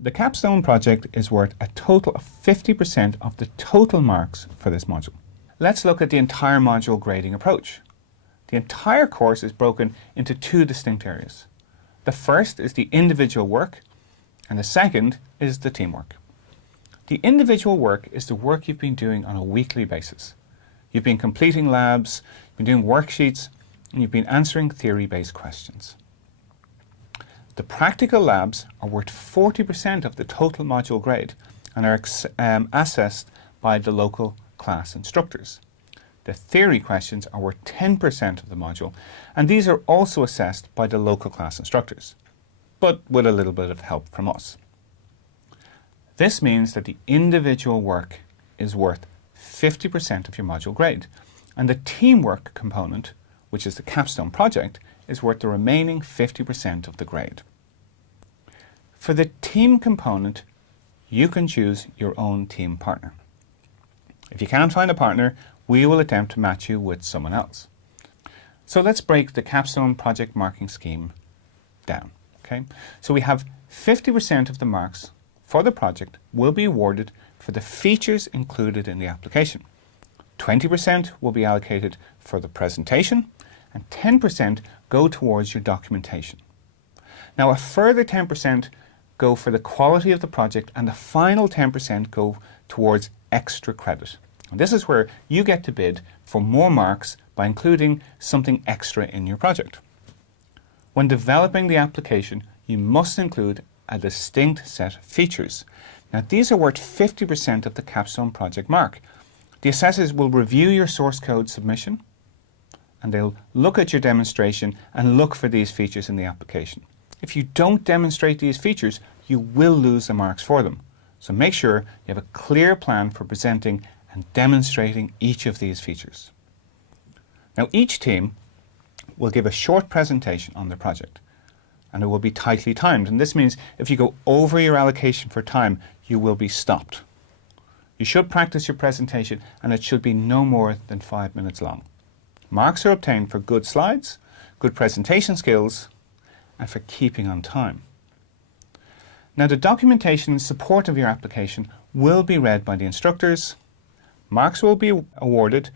The Capstone project is worth a total of 50% of the total marks for this module. Let's look at the entire module grading approach. The entire course is broken into two distinct areas. The first is the individual work, and the second is the teamwork. The individual work is the work you've been doing on a weekly basis. You've been completing labs, you've been doing worksheets, and you've been answering theory-based questions. The practical labs are worth 40% of the total module grade and are assessed by the local class instructors. The theory questions are worth 10% of the module, and these are also assessed by the local class instructors, but with a little bit of help from us. This means that the individual work is worth 50% of your module grade, and the teamwork component, which is the Capstone project, is worth the remaining 50% of the grade. For the team component, you can choose your own team partner. If you can't find a partner, we will attempt to match you with someone else. So let's break the Capstone project marking scheme down. Okay? So we have 50% of the marks for the project will be awarded for the features included in the application. 20% will be allocated for the presentation, and 10% go towards your documentation. Now a further 10% go for the quality of the project, and the final 10% go towards extra credit. And this is where you get to bid for more marks by including something extra in your project. When developing the application, you must include a distinct set of features. Now these are worth 50% of the Capstone project mark. The assessors will review your source code submission, and they'll look at your demonstration and look for these features in the application. If you don't demonstrate these features, you will lose the marks for them. So make sure you have a clear plan for presenting and demonstrating each of these features. Now each team will give a short presentation on their project, and it will be tightly timed, and this means if you go over your allocation for time, you will be stopped. You should practice your presentation, and it should be no more than 5 minutes long. Marks are obtained for good slides, good presentation skills, and for keeping on time. Now the documentation in support of your application will be read by the instructors. Marks will be awarded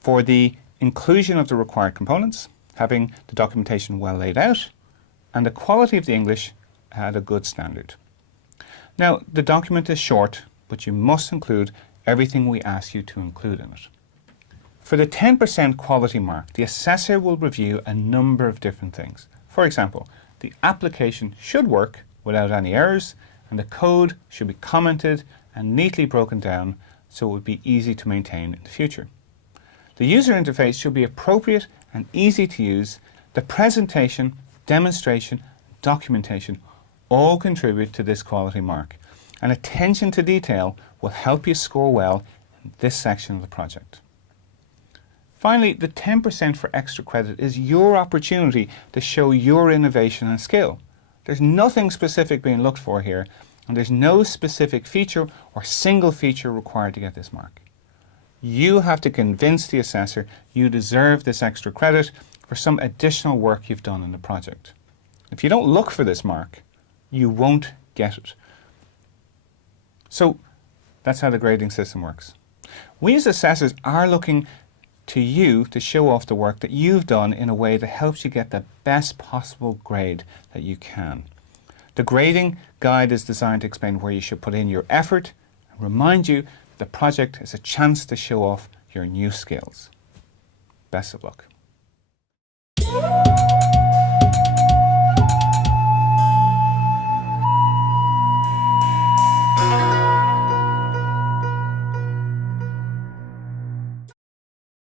for the inclusion of the required components, having the documentation well laid out, and the quality of the English at a good standard. Now the document is short, but you must include everything we ask you to include in it. For the 10% quality mark, the assessor will review a number of different things. For example, the application should work without any errors, and the code should be commented and neatly broken down so it would be easy to maintain in the future. The user interface should be appropriate and easy to use. The presentation, demonstration, documentation all contribute to this quality mark, and attention to detail will help you score well in this section of the project. Finally, the 10% for extra credit is your opportunity to show your innovation and skill. There's nothing specific being looked for here, and there's no specific feature or single feature required to get this mark. You have to convince the assessor you deserve this extra credit for some additional work you've done in the project. If you don't look for this mark, you won't get it. So that's how the grading system works. We as assessors are looking to you to show off the work that you've done in a way that helps you get the best possible grade that you can. The grading guide is designed to explain where you should put in your effort and remind you that the project is a chance to show off your new skills. Best of luck.